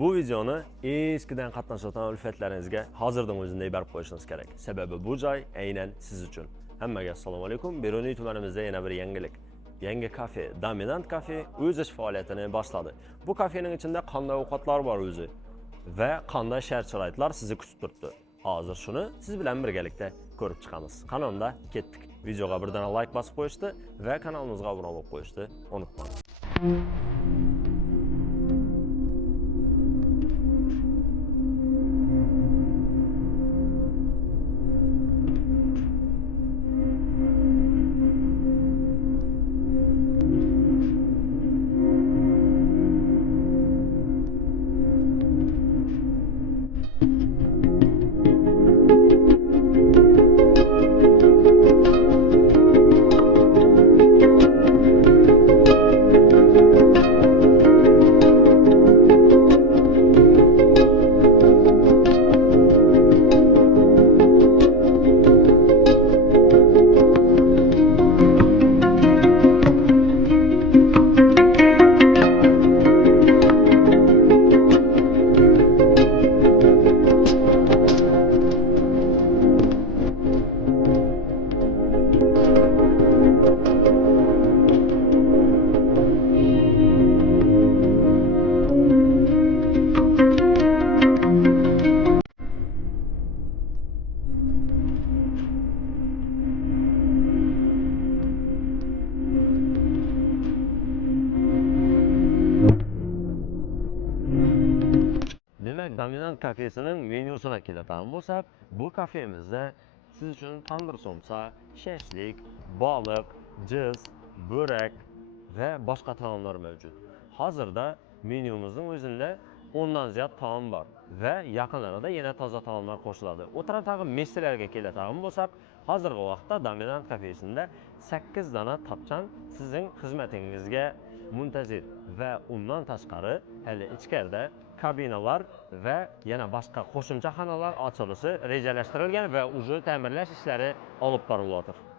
Bu videoni eskidan qatnashayotgan ulfatlaringizga hozirdan o'zinday berib qo'yishingiz kerak. Sababi bu joy aynan siz uchun. Hammaga assalomu alaykum. Beruniy tumanimizda yana bir yangilik. Yangi kafe, Dominant kafe o'z ish faoliyatini boshladi. Bu kafening ichida qanday ovqatlar bor o'zi va qanday shart-sharoitlar sizni kutib turibdi. Hozir shuni siz bilan birgalikda ko'rib chiqamiz. Qanonda ketdik. Videoga birdan like bosib qo'yishni va kanalimizga obuna bo'lib qo'yishni unutmang. Demek Dominant kafesining menyusuna keladigan bo'lsak, bu kafemizda siz uchun tandır somsa, shashlik, baliq, jiz, börek va boshqa taomlar mavjud. Hozirda menyumizning o'zida 10 dan ziyod taom bor va yaqinlarida yana toza taomlar qo'shiladi. O tarafdagi messelarga keladigan bo'lsak, hozirgi vaqtda Dominant kafesida 8 dona tapchan sizning xizmatingizga muntazir va undan tashqari hali ichkarida kabinalar va yana boshqa qo'shimcha xonalar ochilishi rejalashtirilgan va uje ta'mirlash ishlari olib borilyapti.